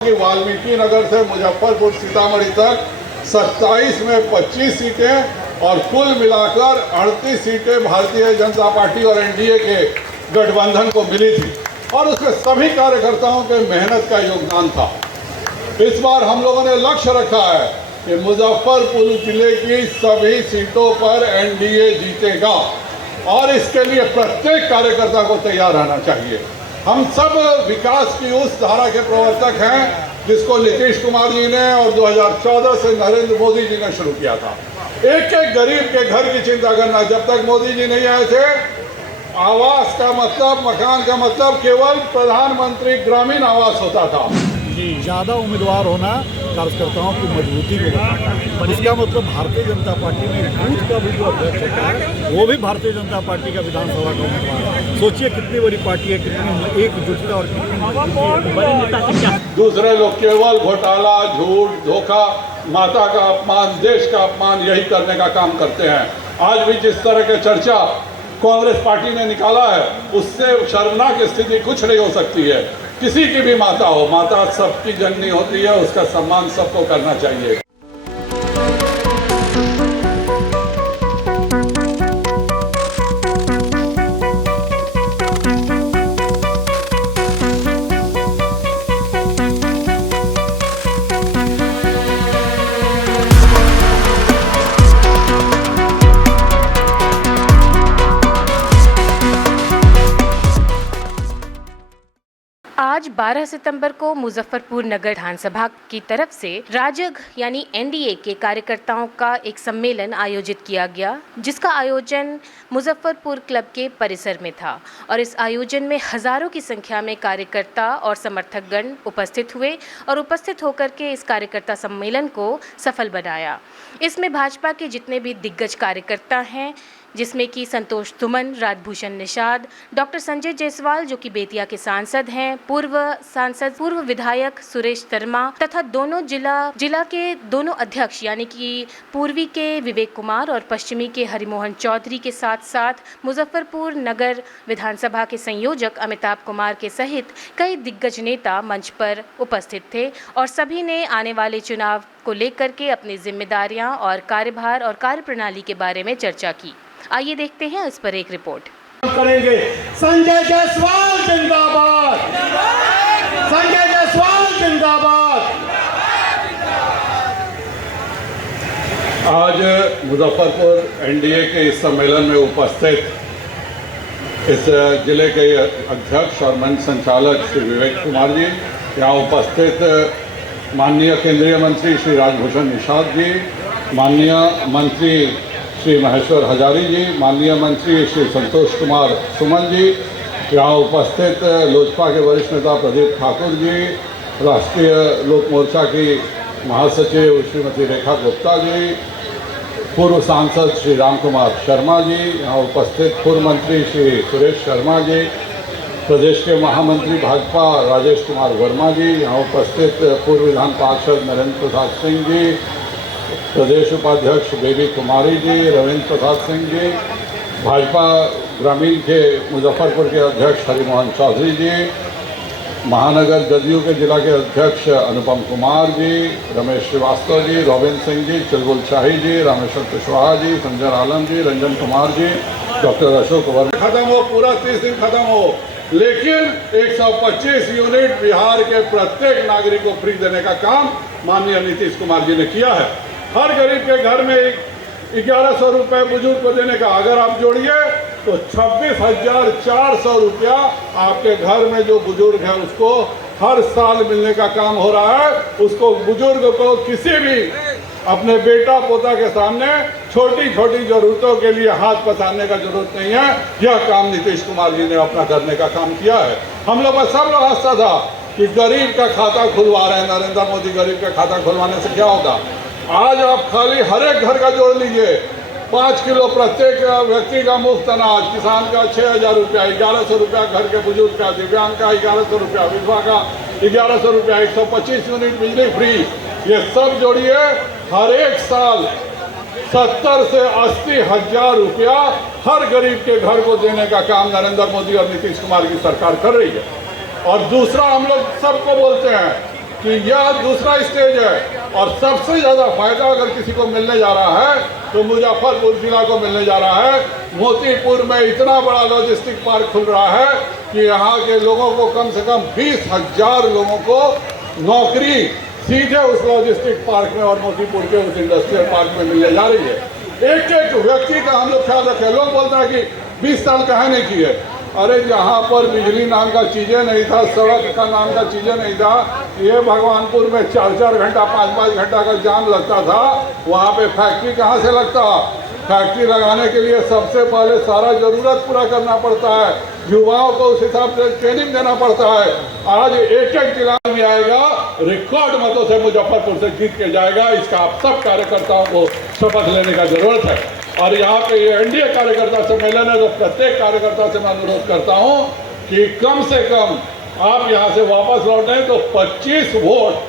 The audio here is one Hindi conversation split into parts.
वाल्मीकि नगर से मुजफ्फरपुर सीतामढ़ी तक 27 में 25 सीटें और कुल मिलाकर 38 सीटें भारतीय जनता पार्टी और एनडीए के गठबंधन को मिली थी और उसमें सभी कार्यकर्ताओं के मेहनत का योगदान था। इस बार हम लोगों ने लक्ष्य रखा है कि मुजफ्फरपुर जिले की सभी सीटों पर एनडीए जीतेगा और इसके लिए प्रत्येक कार्यकर्ता को तैयार रहना चाहिए। हम सब विकास की उस धारा के प्रवर्तक हैं जिसको नीतीश कुमार जी ने और 2014 से नरेंद्र मोदी जी ने शुरू किया था। एक एक गरीब के घर की चिंता करना। जब तक मोदी जी नहीं आए थे, आवास का मतलब, मकान का मतलब केवल प्रधानमंत्री ग्रामीण आवास होता था। ज़्यादा उम्मीदवार होना कार्यकर्ताओं की मजबूती को बताता है। इसका मतलब भारतीय जनता पार्टी में बूथ का भी जो अध्यक्ष होता है वो भी भारतीय जनता पार्टी का विधानसभा का उम्मीदवार है। सोचिए कितनी बड़ी पार्टी है, कितनी एकजुटता और कितनी बड़ी नेता की क्या। दूसरे लोग केवल घोटाला, झूठ, धोखा, माता का अपमान, देश का अपमान यही करने का काम करते हैं। आज भी जिस तरह के चर्चा कांग्रेस पार्टी ने निकाला है उससे शर्मनाक स्थिति कुछ नहीं हो सकती है। किसी की भी माता हो, माता सबकी जननी होती है, उसका सम्मान सबको करना चाहिए। आज 12 सितंबर को मुजफ्फरपुर नगर विधानसभा की तरफ से राजग यानी एनडीए के कार्यकर्ताओं का एक सम्मेलन आयोजित किया गया, जिसका आयोजन मुजफ्फरपुर क्लब के परिसर में था और इस आयोजन में हजारों की संख्या में कार्यकर्ता और समर्थकगण उपस्थित हुए और उपस्थित होकर के इस कार्यकर्ता सम्मेलन को सफल बनाया। इसमें भाजपा के जितने भी दिग्गज कार्यकर्ता हैं, जिसमें कि संतोष सुमन, राजभूषण निषाद, डॉक्टर संजय जायसवाल जो कि बेतिया के सांसद हैं, पूर्व विधायक सुरेश शर्मा तथा दोनों जिला के दोनों अध्यक्ष यानी कि पूर्वी के विवेक कुमार और पश्चिमी के हरिमोहन चौधरी के साथ साथ मुजफ्फरपुर नगर विधानसभा के संयोजक अमिताभ कुमार के सहित कई दिग्गज नेता मंच पर उपस्थित थे और सभी ने आने वाले चुनाव को लेकर के अपनी जिम्मेदारियां और कार्यभार और कार्यप्रणाली के बारे में चर्चा की। आइए देखते हैं इस पर एक रिपोर्ट। करेंगे संजय जायसवाल जिंदाबाद, संजय जायसवाल जिंदाबाद। आज मुजफ्फरपुर एनडीए के इस सम्मेलन में उपस्थित इस जिले के अध्यक्ष और मंच संचालक श्री विवेक कुमार जी, यहाँ उपस्थित माननीय केंद्रीय मंत्री श्री राजभूषण निषाद जी, माननीय मंत्री श्री महेश्वर हजारी जी, माननीय मंत्री श्री संतोष कुमार सुमन जी, यहाँ उपस्थित लोजपा के वरिष्ठ नेता प्रदीप ठाकुर जी, राष्ट्रीय लोक मोर्चा की महासचिव श्रीमती रेखा गुप्ता जी, पूर्व सांसद श्री राम कुमार शर्मा जी, यहाँ उपस्थित पूर्व मंत्री श्री सुरेश शर्मा जी, प्रदेश के महामंत्री भाजपा राजेश कुमार वर्मा जी, यहाँ उपस्थित पूर्व विधान पार्षद नरेंद्र प्रसाद सिंह जी, प्रदेश उपाध्यक्ष बेबी कुमारी जी, रविंद्र प्रसाद सिंह जी, भाजपा ग्रामीण के मुजफ्फरपुर के अध्यक्ष हरिमोहन चौधरी जी, महानगर जदयू के जिला के अध्यक्ष अनुपम कुमार जी, रमेश श्रीवास्तव जी, रोबिन सिंह जी, चुलबुल शाही जी, रामेश्वर कुशवाहा जी, संजय आलम जी, रंजन कुमार जी, डॉक्टर अशोक वर्मा। खत्म हो, पूरा 30 दिन खत्म हो, लेकिन 125 यूनिट बिहार के प्रत्येक नागरिक को फ्री देने का काम माननीय नीतीश कुमार जी ने किया है। हर गरीब के घर में 1100 रुपये बुजुर्ग को देने का अगर आप जोड़िए तो 26,400 रुपया आपके घर में जो बुजुर्ग है उसको हर साल मिलने का काम हो रहा है। उसको बुजुर्ग को किसी भी अपने बेटा पोता के सामने छोटी छोटी जरूरतों के लिए हाथ पसारने का जरूरत नहीं है। यह काम नीतीश कुमार जी ने अपना करने का काम किया है। हम लोग सब लोग आस्था था कि गरीब का खाता खुलवा रहे हैं नरेंद्र मोदी, गरीब का खाता खुलवाने से क्या होगा। आज आप खाली हर एक घर का जोड़ लीजिए, 5 किलो प्रत्येक व्यक्ति का मुफ्त अनाज, किसान का 6,000 रुपया, 1,100 रुपया घर के बुजुर्ग का, दिव्यांग का 1,100 रुपया, विधवा का 1,100 रुपया, 125 यूनिट बिजली फ्री, ये सब जोड़िए हर एक साल 70 से 80 हजार रुपया हर गरीब के घर को देने का काम नरेंद्र मोदी और नीतीश कुमार की सरकार कर रही है। और दूसरा हम लोग सबको बोलते हैं कि यह दूसरा स्टेज है और सबसे ज़्यादा फायदा अगर किसी को मिलने जा रहा है तो मुजफ्फरपुर जिला को मिलने जा रहा है। मोतीपुर में इतना बड़ा लॉजिस्टिक पार्क खुल रहा है कि यहाँ के लोगों को कम से कम 20,000 लोगों को नौकरी सीधे उस लॉजिस्टिक पार्क में और मोतीपुर के उस इंडस्ट्रियल पार्क में मिलने जा रही है। एक एक व्यक्ति का हम लोग ख्याल रखें। लोग बोलते हैं कि 20 साल कहाँ नहीं किए। अरे जहाँ पर बिजली नाम का चीज़ें नहीं था, सड़क का नाम का चीज़ें नहीं था, ये भगवानपुर में 4-4 घंटा 5-5 घंटा का जाम लगता था, वहाँ पे फैक्ट्री कहाँ से लगता। फैक्ट्री लगाने के लिए सबसे पहले सारा ज़रूरत पूरा करना पड़ता है, युवाओं को उस हिसाब से ट्रेनिंग देना पड़ता है। आज एक एक जिला में आएगा, रिकॉर्ड मतों से मुजफ्फरपुर से जीत के जाएगा। इसका आप सब कार्यकर्ताओं को शपथ लेने का जरूरत है। और यहाँ पे ये एनडीए कार्यकर्ता सम्मेलन है, तो प्रत्येक कार्यकर्ता से मैं अनुरोध करता हूँ कि कम से कम आप यहाँ से वापस लौटें तो 25 वोट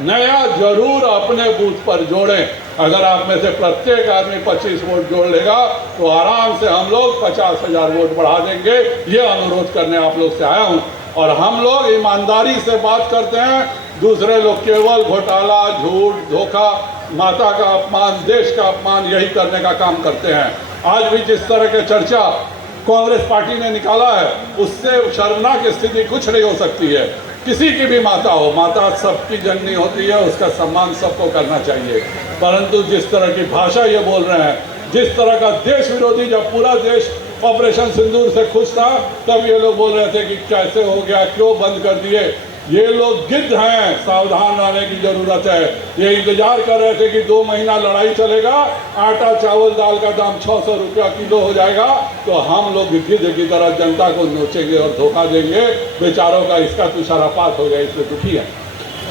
नया जरूर अपने बूथ पर जोड़ें। अगर आप में से प्रत्येक आदमी 25 वोट जोड़ लेगा तो आराम से हम लोग 50,000 वोट बढ़ा देंगे। ये अनुरोध करने आप लोग से आया हूँ। और हम लोग ईमानदारी से बात करते हैं, दूसरे लोग केवल घोटाला, झूठ, धोखा, माता का अपमान, देश का अपमान यही करने का काम करते हैं। आज भी जिस तरह के चर्चा कांग्रेस पार्टी ने निकाला है, उससे शर्मनाक स्थिति कुछ नहीं हो सकती है। किसी की भी माता हो, माता सबकी जननी होती है, उसका सम्मान सबको करना चाहिए। परंतु जिस तरह की भाषा ये बोल रहे हैं, जिस तरह का देश विरोधी, जब पूरा देश ऑपरेशन सिंदूर से खुश था तब ये लोग बोल रहे थे कि कैसे हो गया, क्यों बंद कर दिए। ये लोग गिद्ध हैं, सावधान रहने की जरूरत है। ये इंतजार कर रहे थे कि 2 महीना लड़ाई चलेगा, आटा चावल दाल का दाम 600 रुपया किलो हो जाएगा तो हम लोग गिद्ध की तरह जनता को नोचेंगे और धोखा देंगे। बेचारों का इसका तुषारापात हो गया, इसलिए दुखी है।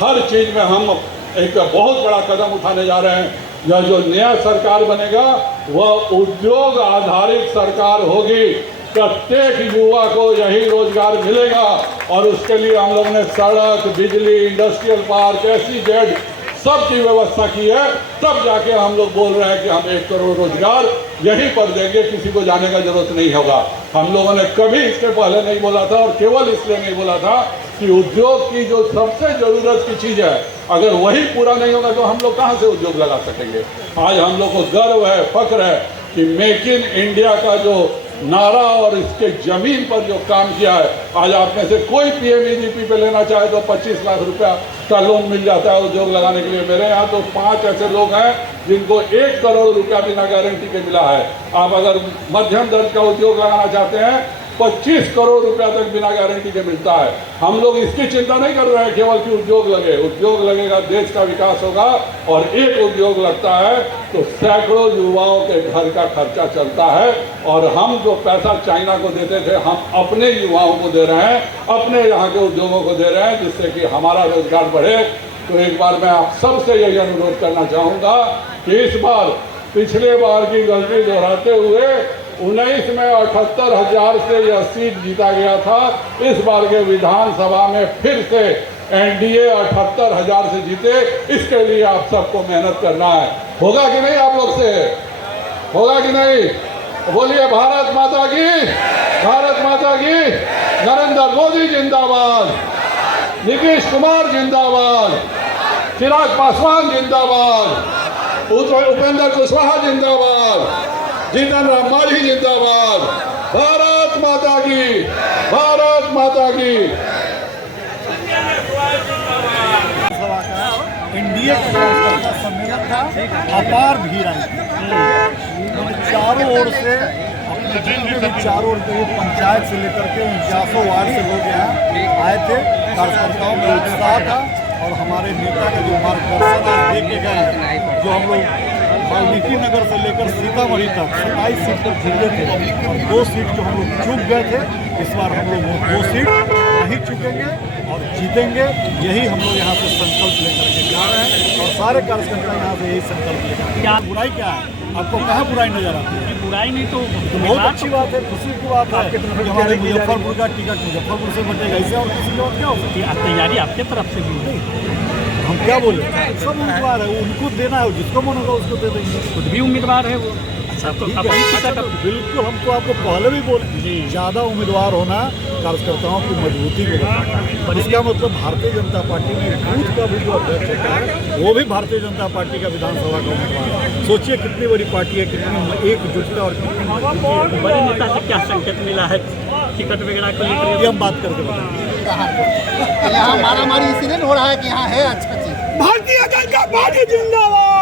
हर चीज़ में हम एक बहुत बड़ा कदम उठाने जा रहे हैं। यह जो नया सरकार बनेगा वह उद्योग आधारित सरकार होगी। प्रत्येक युवा को यही रोजगार मिलेगा और उसके लिए हम लोग ने सड़क, बिजली, इंडस्ट्रियल पार्क, SEZ सब की व्यवस्था की है। तब जाके हम लोग बोल रहे हैं कि हम 1 करोड़ रोजगार यहीं पर देंगे, किसी को जाने का जरूरत नहीं होगा। हम लोगों ने कभी इसके पहले नहीं बोला था और केवल इसलिए नहीं बोला था कि उद्योग की जो सबसे ज़रूरत की चीज़ है, अगर वही पूरा नहीं होगा तो हम लोग कहाँ से उद्योग लगा सकेंगे। आज हम लोग को गर्व है, फख्र है कि मेक इन इंडिया का जो नारा और इसके जमीन पर जो काम किया है, आज आप में से कोई PMEGP पे लेना चाहे तो 25 लाख रुपया का लोन मिल जाता है उद्योग लगाने के लिए। मेरे यहाँ तो 5 ऐसे लोग हैं जिनको 1 करोड़ रुपया बिना गारंटी के मिला है। आप अगर मध्यम दर्ज का उद्योग लगाना चाहते हैं 25 करोड़ रुपया तक बिना गारंटी के मिलता है। हम लोग इसकी चिंता नहीं कर रहे हैं केवल कि उद्योग लगे। उद्योग लगेगा, देश का विकास होगा। और एक उद्योग लगता है तो सैकड़ों युवाओं के घर का खर्चा चलता है। और हम जो पैसा चाइना को देते थे, हम अपने युवाओं को दे रहे हैं, अपने यहाँ के उद्योगों को दे रहे हैं, जिससे कि हमारा रोजगार बढ़े। तो एक बार मैं आप सबसे यही अनुरोध करना चाहूँगा कि इस बार पिछले बार की गलती दोहराते हुए 19 में 78,000 से यह सीट जीता गया था। इस बार के विधानसभा में फिर से एनडीए 78,000 से जीते। इसके लिए आप सबको मेहनत करना है। होगा कि नहीं? आप लोग से होगा कि नहीं? बोलिए भारत माता की, भारत माता की। नरेंद्र मोदी जिंदाबाद, नीतीश कुमार जिंदाबाद, चिराग पासवान जिंदाबाद, उपेंद्र कुशवाहा जिंदाबाद, जीतन राम मांझी जिंदाबाद। भारत माता की, भारत माता की। एनडीए का सम्मेलन था, अपार भीड़ आई थी। चारों ओर से अपने जितने भी चारों ओर के पंचायत से लेकर के 49 वार्ड से लोग यहाँ आए थे। कार्यकर्ताओं में उत्साह था और हमारे नेता का जो मार्गदर्शन आज देख के गए, जो हम लोग वाल्मीकि नगर से लेकर सीतामढ़ी तक 27 सीट पर जीते थे और 2 सीट जो हम लोग चूक गए थे, इस बार हम लोग वो 2 सीट नहीं चूकेंगे और जीतेंगे। यही हम लोग यहाँ से संकल्प लेकर के जा रहे हैं और सारे कार्यकर्ता यहाँ से यही संकल्प लेकर। क्या बुराई क्या है? आपको कहाँ बुराई नजर आती है? बुराई नहीं तो बहुत अच्छी बात है, खुशी की बात है। हमारे मुजफ्फरपुर का टिकट मुजफ्फरपुर से बचेगा, इससे और किसी और क्या हो सकती है? तैयारी आपके तरफ से भी हुई। हम क्या बोले? सब उम्मीदवार है, उनको देना है, जिसको मन होगा उसको दे देंगे। खुद भी उम्मीदवार है वो। तो ठीक अपनी है, टिकट बिल्कुल हम तो आपको पहले भी बोले ज़्यादा उम्मीदवार होना कार्यकर्ताओं की मजबूती को बताता है। इसका मतलब भारतीय जनता पार्टी में बूथ का भी जो अध्यक्ष होता है वो भी भारतीय जनता पार्टी का विधानसभा का उम्मीदवार है। सोचिए कितनी बड़ी पार्टी है, कितनी एकजुटता और कितनी मजबूती है। बड़े नेता से क्या संकेत मिला है टिकट वगैरह को लेकर? ये हम बात करके बताएंगे। यहाँ मारामारी इसीलिए हो रहा है कि यहाँ है अच्छा चीज। भारतीय जनता पार्टी जिंदाबाद।